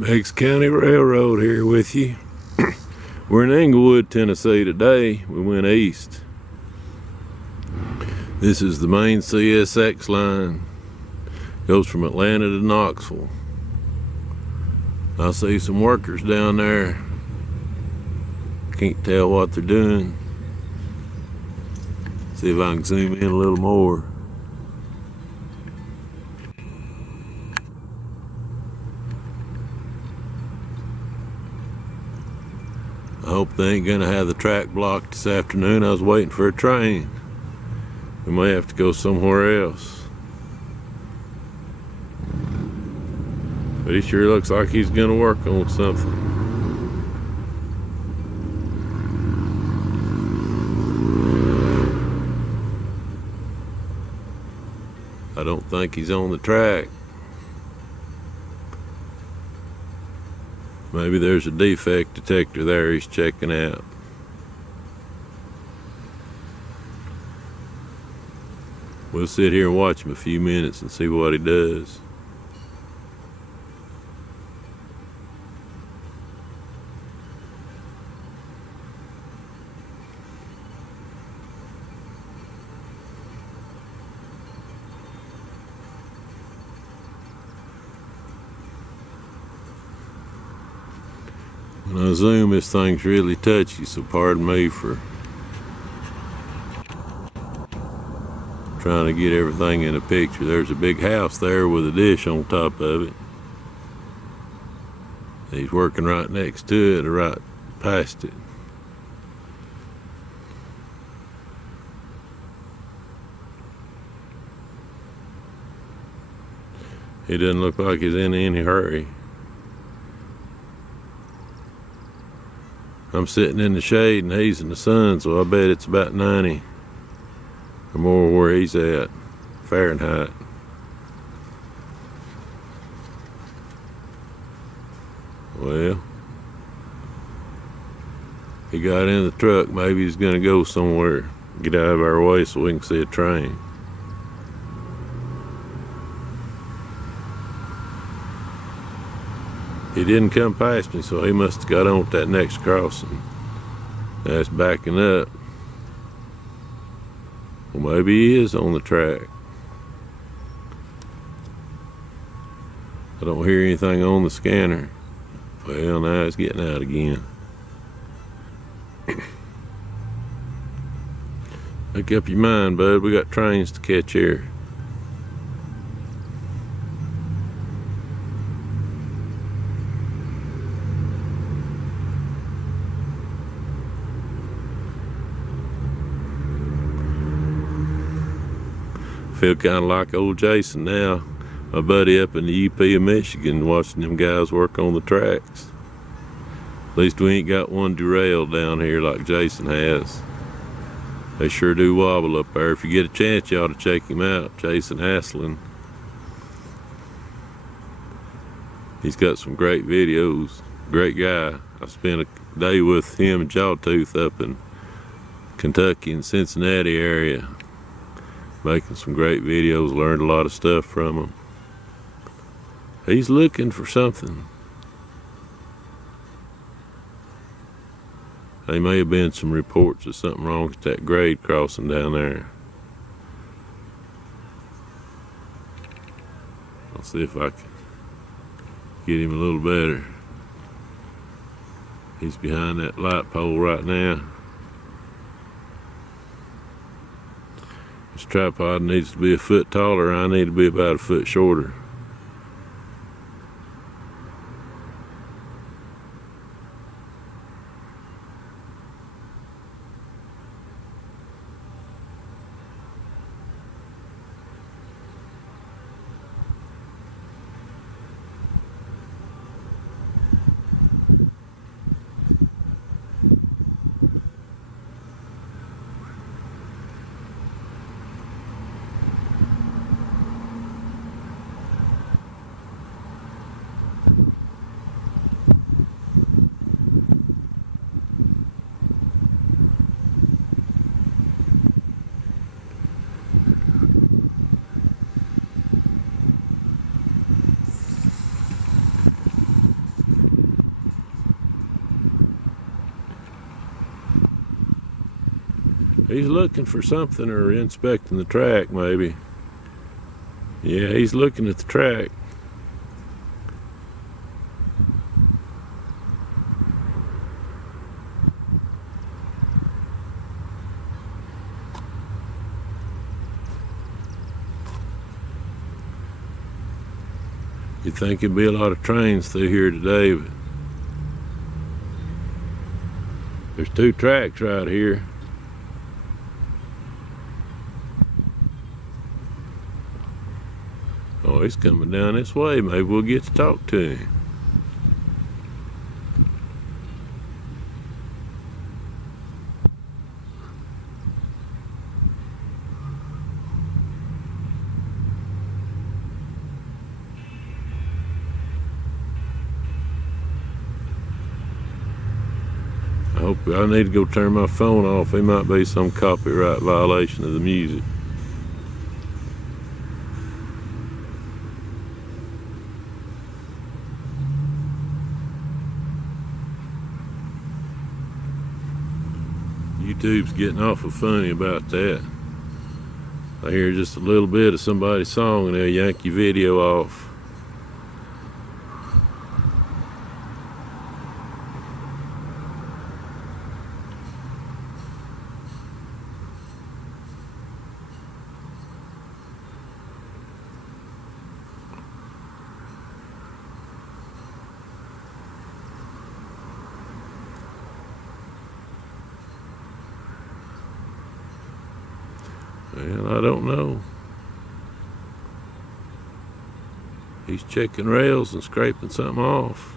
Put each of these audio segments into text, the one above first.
Meigs County Railroad here with you. We're in Englewood, Tennessee today. We went east. This is the main CSX line. Goes from Atlanta to Knoxville. I see some workers down there. Can't tell what they're doing. See if I can zoom in a little more. I hope they ain't gonna have the track blocked this afternoon. I was waiting for a train. We may have to go somewhere else. But he sure looks like he's gonna work on something. I don't think he's on the track. Maybe there's a defect detector there he's checking out. We'll sit here and watch him a few minutes and see what he does. When I zoom, this thing's really touchy, so pardon me for trying to get everything in a picture. There's a big house there with a dish on top of it. He's working right next to it or right past it. He doesn't look like he's in any hurry. I'm sitting in the shade and he's in the sun, so I bet it's about 90 or more where he's at, Fahrenheit. Well, he got in the truck. Maybe he's gonna go somewhere, get out of our way so we can see a train. He didn't come past me, so he must have got on at that next crossing. That's backing up. Well, maybe he is on the track. I don't hear anything on the scanner. Well, now it's getting out again. Make up your mind, bud. We got trains to catch here. Feel kind of like old Jason now, my buddy up in the UP of Michigan, watching them guys work on the tracks. At least we ain't got one derailed down here like Jason has. They sure do wobble up there. If you get a chance, you ought to check him out, Jason Haslin. He's got some great videos. Great guy. I spent a day with him and Jawtooth up in Kentucky and Cincinnati area, making some great videos. Learned a lot of stuff from him. He's looking for something. There may have been some reports of something wrong with that grade crossing down there. I'll see if I can get him a little better. He's behind that light pole right now. This tripod needs to be a foot taller. I need to be about a foot shorter. He's looking for something or inspecting the track, maybe. Yeah, he's looking at the track. You'd think there'd be a lot of trains through here today, but there's two tracks right here. Oh, he's coming down this way. Maybe we'll get to talk to him. I need to go turn my phone off. There might be some copyright violation of the music. YouTube's getting awful funny about that. I hear just a little bit of somebody's song and they'll yank your video off. Well, I don't know. He's checking rails and scraping something off.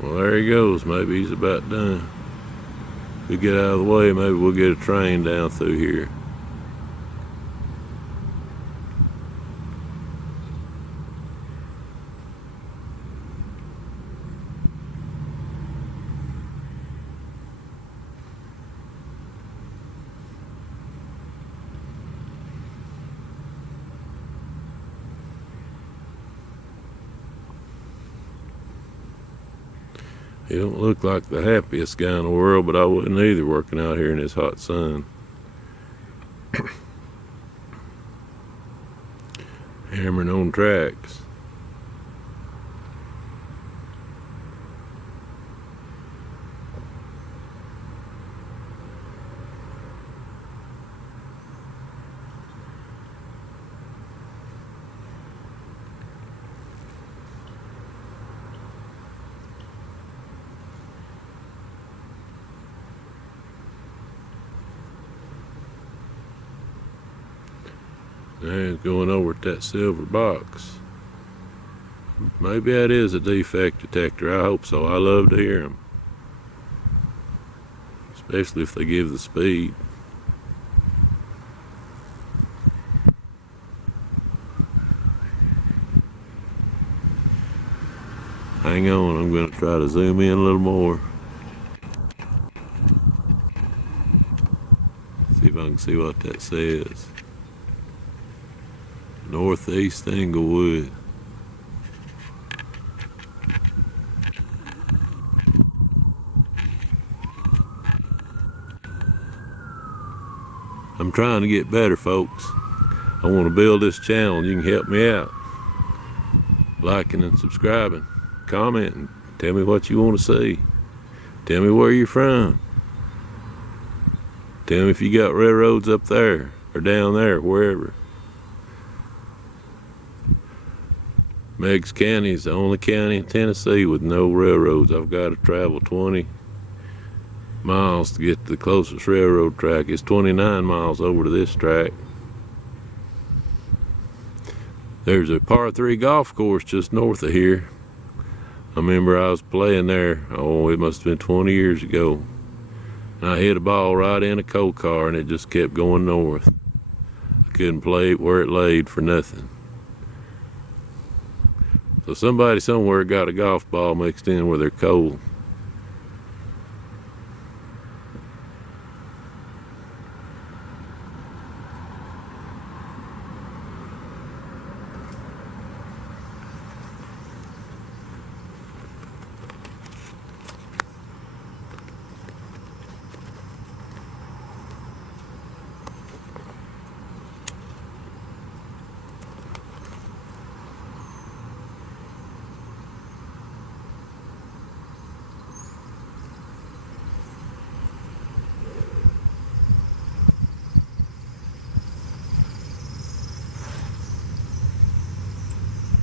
Well, there he goes. Maybe he's about done. If we get out of the way, maybe we'll get a train down through here. He don't look like the happiest guy in the world, but I wouldn't either working out here in this hot sun. Hammering on tracks. Now he's going over at that silver box. Maybe that is a defect detector. I hope so. I love to hear them. Especially if they give the speed. Hang on, I'm going to try to zoom in a little more. See if I can see what that says. Northeast Englewood. I'm trying to get better, folks. I want to build this channel. You can help me out. Liking and subscribing. Commenting. Tell me what you want to see. Tell me where you're from. Tell me if you got railroads up there or down there, wherever. Meigs County is the only county in Tennessee with no railroads. I've got to travel 20 miles to get to the closest railroad track. It's 29 miles over to this track. There's a par 3 golf course just north of here. remember I was playing there, oh, it must have been 20 years ago. And I hit a ball right in a coal car and it just kept going north. I couldn't play it where it laid for nothing. So somebody somewhere got a golf ball mixed in with their coal.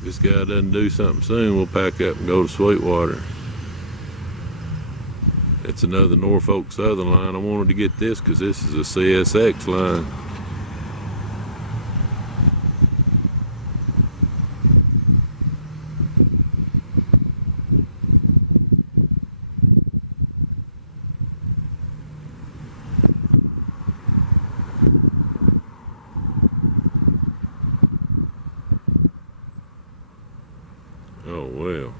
This guy doesn't do something soon, we'll pack up and go to Sweetwater. It's another Norfolk Southern line. I wanted to get this because this is a CSX line. Oh well,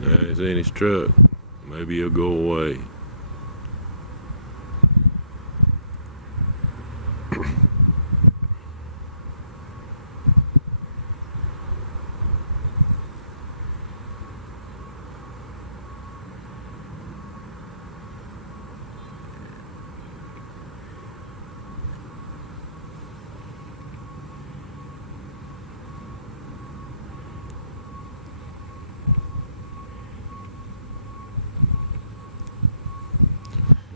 now he's in his truck. Maybe he'll go away.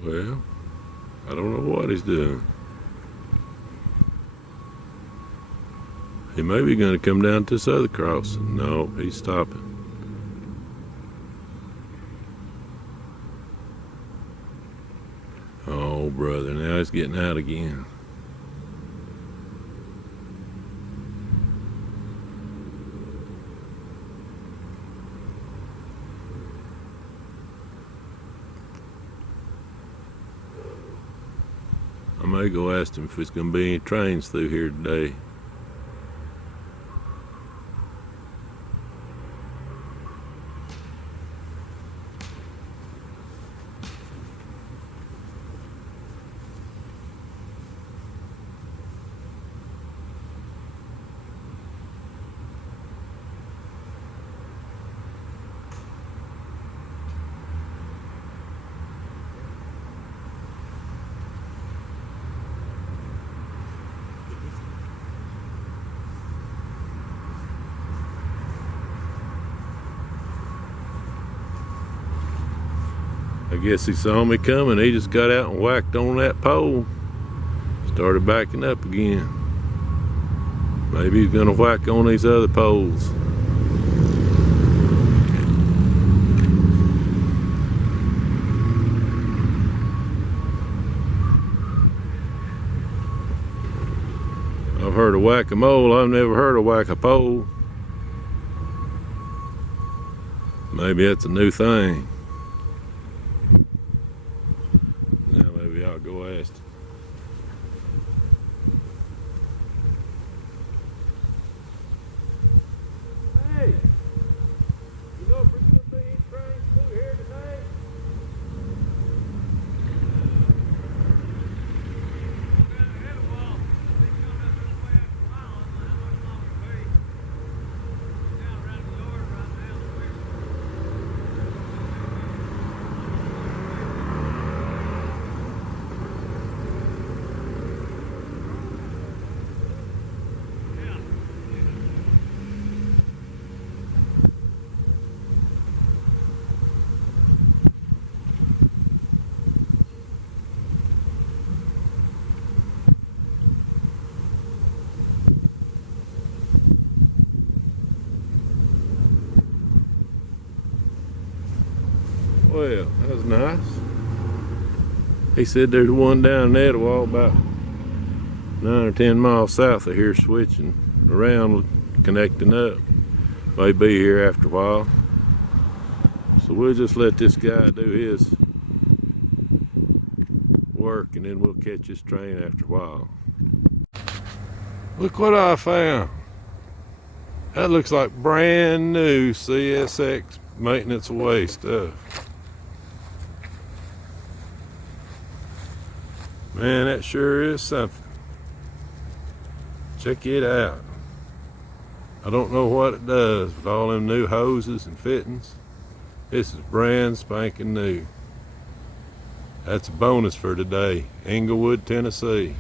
Well, I don't know what he's doing. He may be going to come down to this other crossing. No, he's stopping. Oh, brother, now he's getting out again. I may go ask him if there's going to be any trains through here today. I guess he saw me coming. He just got out and whacked on that pole. Started backing up again. Maybe he's gonna whack on these other poles. I've heard of whack-a-mole. I've never heard of whack-a-pole. Maybe that's a new thing. Now maybe I'll go ask. Hey, you know if there's going to be any trains through here today? Well, that was nice. He said there's one down in Englewood about 9 or 10 miles south of here, switching around, connecting up. May be here after a while. So we'll just let this guy do his work, and then we'll catch this train after a while. Look what I found. That looks like brand new CSX maintenance away stuff. Man, that sure is something. Check it out. I don't know what it does with all them new hoses and fittings. This is brand spanking new. That's a bonus for today. Englewood, Tennessee.